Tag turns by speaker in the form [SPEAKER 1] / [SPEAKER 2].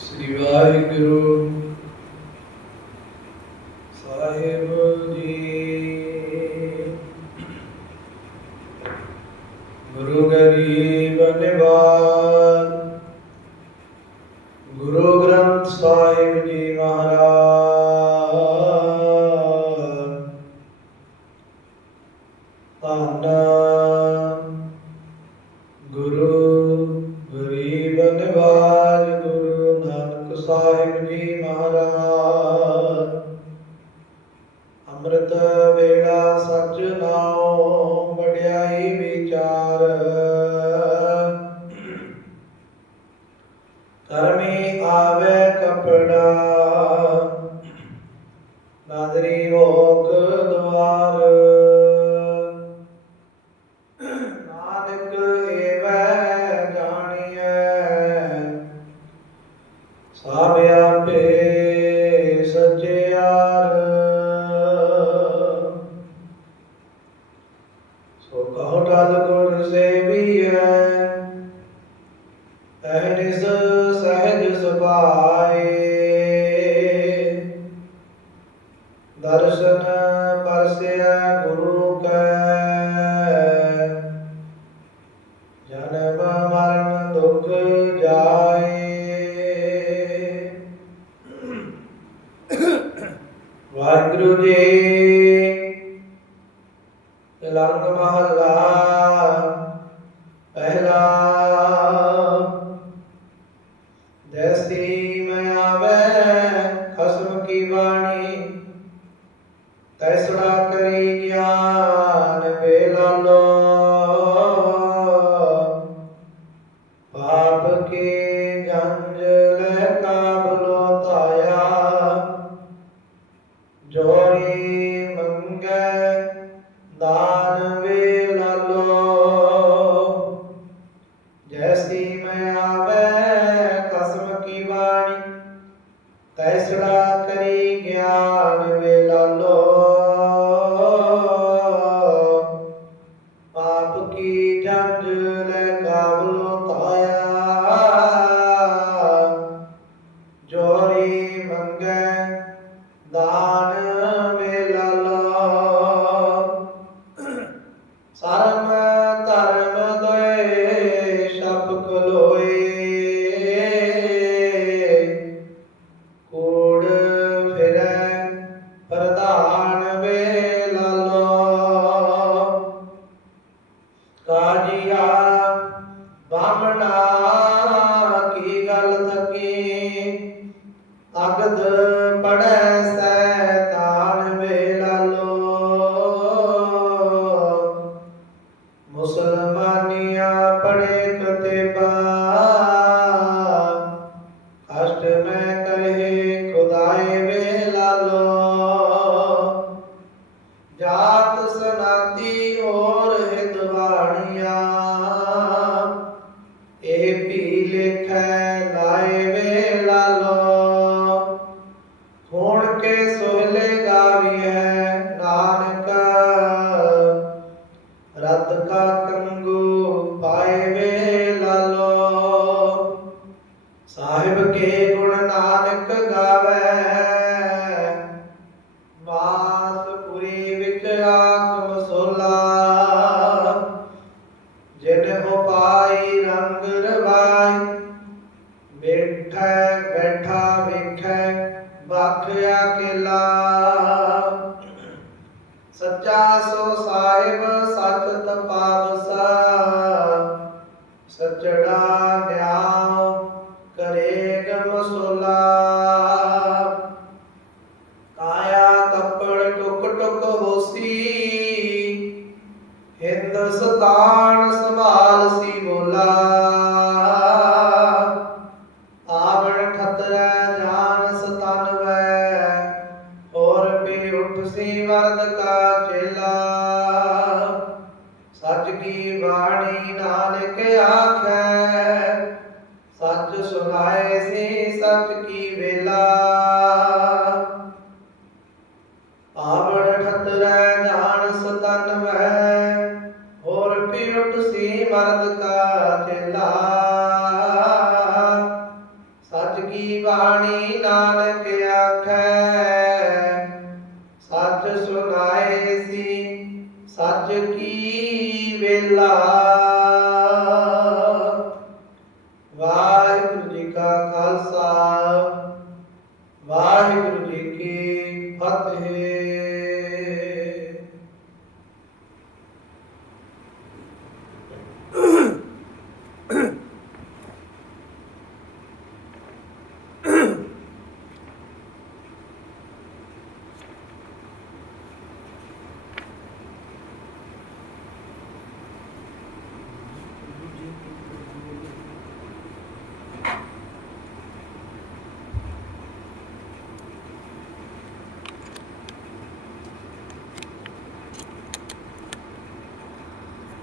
[SPEAKER 1] ਸ੍ਰੀ ਵਾਹਿਗੁਰੂ। ਸਾਹਿਬ ਜੀ। ਗੁਰੂ ਗਰੀਬ ਨਿਵਾਜ ਕਰਮੀ ਆਵੇ ਕਪੜਾ। ਨਾਦਰੀ ਹੋਕ ਦਵਾਰ। ਨਾਨਕ ਦੁਖ ਜਾਏ। ਵਾਹਿਗੁਰੂ ਜੀ ਲੰਗ ਮਹਲਾ, ਪਹਿਲਾ ਜੈਸੀ ਮੈਂ ਆਵੇ, ਖਸਮ ਕੀ ਬਾਣੀ, ਤੈਸੜਾ ਕਰੀ ਗਿਆਨ ਜੈਸੀ ਮੈਂ ਆਵੇ, ਕਸਮ ਕੀ ਬਾਣੀ? ਤੈਸੜਾ ਕਰੀ ਗਿਆਨ ਵੇਲਾ ਲੋ ਪਾਪ ਕੀ ਜੰਜ ਲੈ ਕਾਬਲੋ ਤਾਇਆ ਜੋਰੀ ਮੰਗੈ ਦਾਨ ਬਾਮਣਾ ਕੀ ਗੱਲ ਥਕੀ ਅਗਦ ਪੜੈ ਸੈਤਾਨ ਵੇਲਾ ਲੋ ਮੁਸਲਮਾਨੀਆਂ ਪੜੇ ਕਤੇਬਾ ਕਸ਼ਟ ਮੈਂ ਕਰੇ ਖੁਦਾਏ ਵੇਲਾ ਲੋ ਜਾਤ ਸੋਲਾ। ਜਿਨ ਹੋ ਪਾਈ ਰੰਗ ਰਵਾਈ ਬੈਠੈ ਬੈਠਾ ਵੇਖੈ ਬਾਖਿਆ ਕਿਲਾ ਸੱਚਾ ਸੋ ਸਾਹਿਬ ਸਤ ਤਪਾਵਸਾ ਸਚੜਾ ਨਿਆਉ ਕਰੇ ਗਮਸੋਲਾ ਕਾਇਆ ਸੱਚ ਬਾਣੀ ਨਾਨਕ ਆਖੈ? ਸੱਚ ਸੁਨਾਏ ਸੀ, ਸੱਚ ਕੀ ਵੇਲਾ? ਆਵਣ ਠਤਰੈ ਜਾਨ ਸਤਨਵੈ ਹੋਰ ਪੀ ਸੀ, ਮਰਦ ਕਾ ਚੇਲਾ। ਸੱਚ ਕੀ ਬਾਣੀ ਨਾਨਕ